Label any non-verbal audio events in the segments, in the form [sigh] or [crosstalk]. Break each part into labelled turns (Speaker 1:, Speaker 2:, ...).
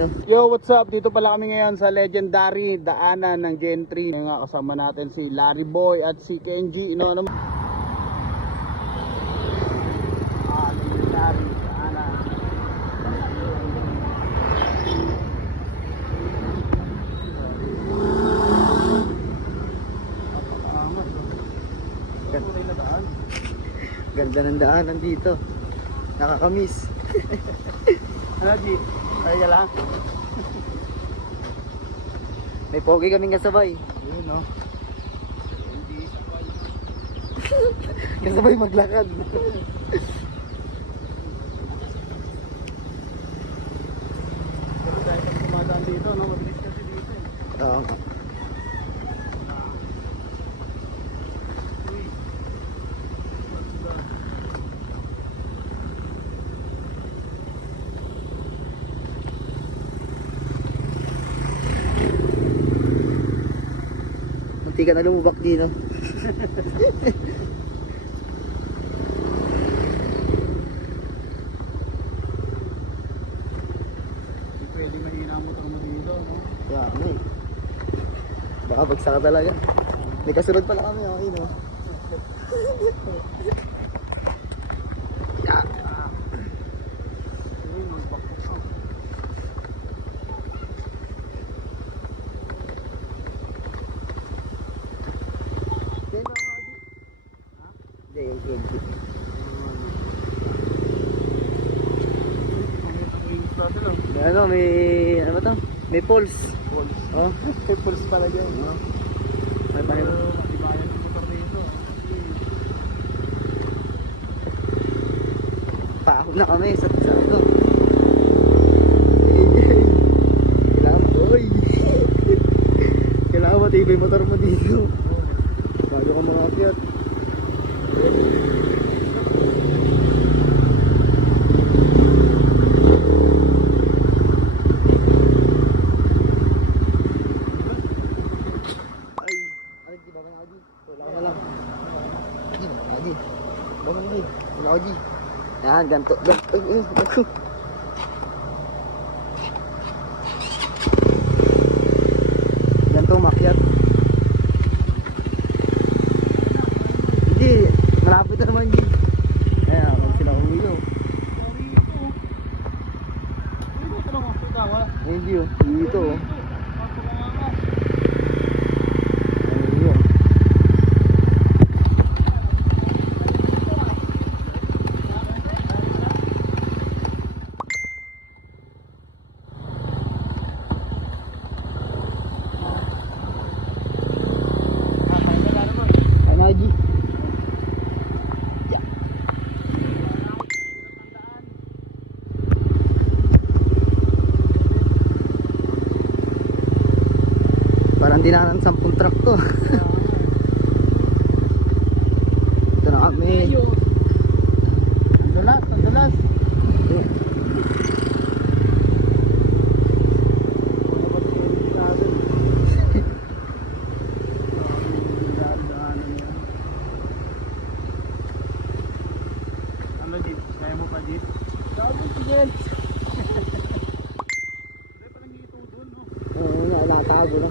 Speaker 1: no?
Speaker 2: Yo, what's up? Dito pala kami ngayon sa legendary daanan ng Gentry. Ngayon nga kasama natin si Larry Boy at si Kenji. Ino ano? Ah, legendary daanan.
Speaker 1: Ganda ng daanan dito. Nakakamiss. [laughs]
Speaker 2: Ano? Ay ka lang?
Speaker 1: May pogi kaming kasabay.
Speaker 2: Yun, no?
Speaker 1: Kasabay maglakad.
Speaker 2: Pero dahil pag dumadaan dito, no? Mabilis kasi dito. eh.
Speaker 1: Oo Munti ka na lumubak dito.
Speaker 2: Hindi pwede mahina ang dito, no?
Speaker 1: Kaya ano eh. Baka bagsaka talaga. May kasunod pala kami, okay no? Yeah.
Speaker 2: Yun, magbakbak ka.
Speaker 1: Hindi, yung Kenji. May ano, may, ano ba to? May pulse. [laughs] Oh,
Speaker 2: May pulse talaga yun.
Speaker 1: oh. May
Speaker 2: dito.
Speaker 1: Paahog na kami sa sa ano. [laughs] Kailangan mo, oy. [laughs] Kailangan matibay yung motor mo dito. Bago ka makakit. Ay, ay, di ba mga Agi? Wala ka na lang. Agi, Agi. Ba mga Agi? Wala Agi. Yan, ganito. Ganito. Ay, ay, ganito. Ganito umakyat. Hindi, malapit na naman hindi. Kaya, kung sila umiyo.
Speaker 2: Dito ka lang makita, wala.
Speaker 1: Hindi oh, dito oh.
Speaker 2: Pasok ka nga ka.
Speaker 1: Ayun yun.
Speaker 2: Ah, kaya ka lang naman.
Speaker 1: Ay, Naji. Parang dinanan sampung truck to. Ito na kami.
Speaker 2: Andulas, andulas. Ano, Jeep? Kaya mo pa, Jeep? Sabi si Jens. Hindi, parang ito doon, no?
Speaker 1: Oo, na, natago na.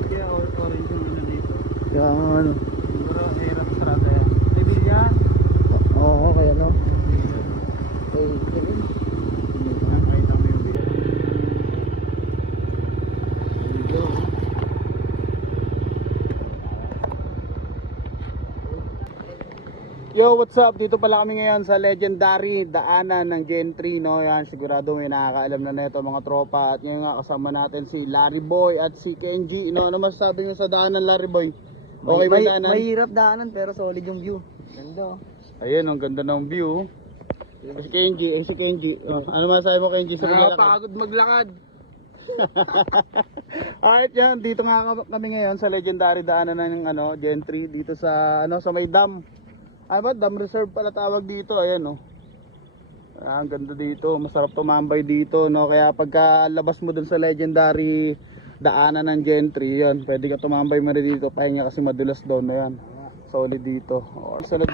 Speaker 2: Kaya or- orange yung ano dito.
Speaker 1: Kaya ano.
Speaker 2: Siguro, hirap sarado yan. May bilyan.
Speaker 1: Oo, kaya no.
Speaker 2: Yung bilyan. Yo, what's up? Dito pala kami ngayon sa legendary daanan ng Gentry, no? Yan, sigurado may nakakaalam na nito mga tropa. At ngayon nga kasama natin si Larry Boy at si Kenji. No, ano masasabi niyo sa daanan, Larry Boy? Okay ba
Speaker 1: may,
Speaker 2: daanan?
Speaker 1: Mahirap daanan pero solid yung view. Ganda oh.
Speaker 2: Ayun, ang ganda ng view. Eh, Si Kenji, eh, si Kenji. Oh, ano masasabi mo Kenji sa paglalakad?
Speaker 3: Nakakapagod maglakad. [laughs]
Speaker 2: Alright yan, dito nga ka- kami ngayon sa legendary daanan ng ano, Gentry dito sa ano sa may dam. Ay ba, dam reserve pala tawag dito, ayan oh. Ah, ang ganda dito, masarap tumambay dito, no? Kaya pagka labas mo dun sa legendary daanan ng Gentry, yan, pwede ka tumambay mo dito, pahinga kasi madulas doon na yan. solid dito. O, sunod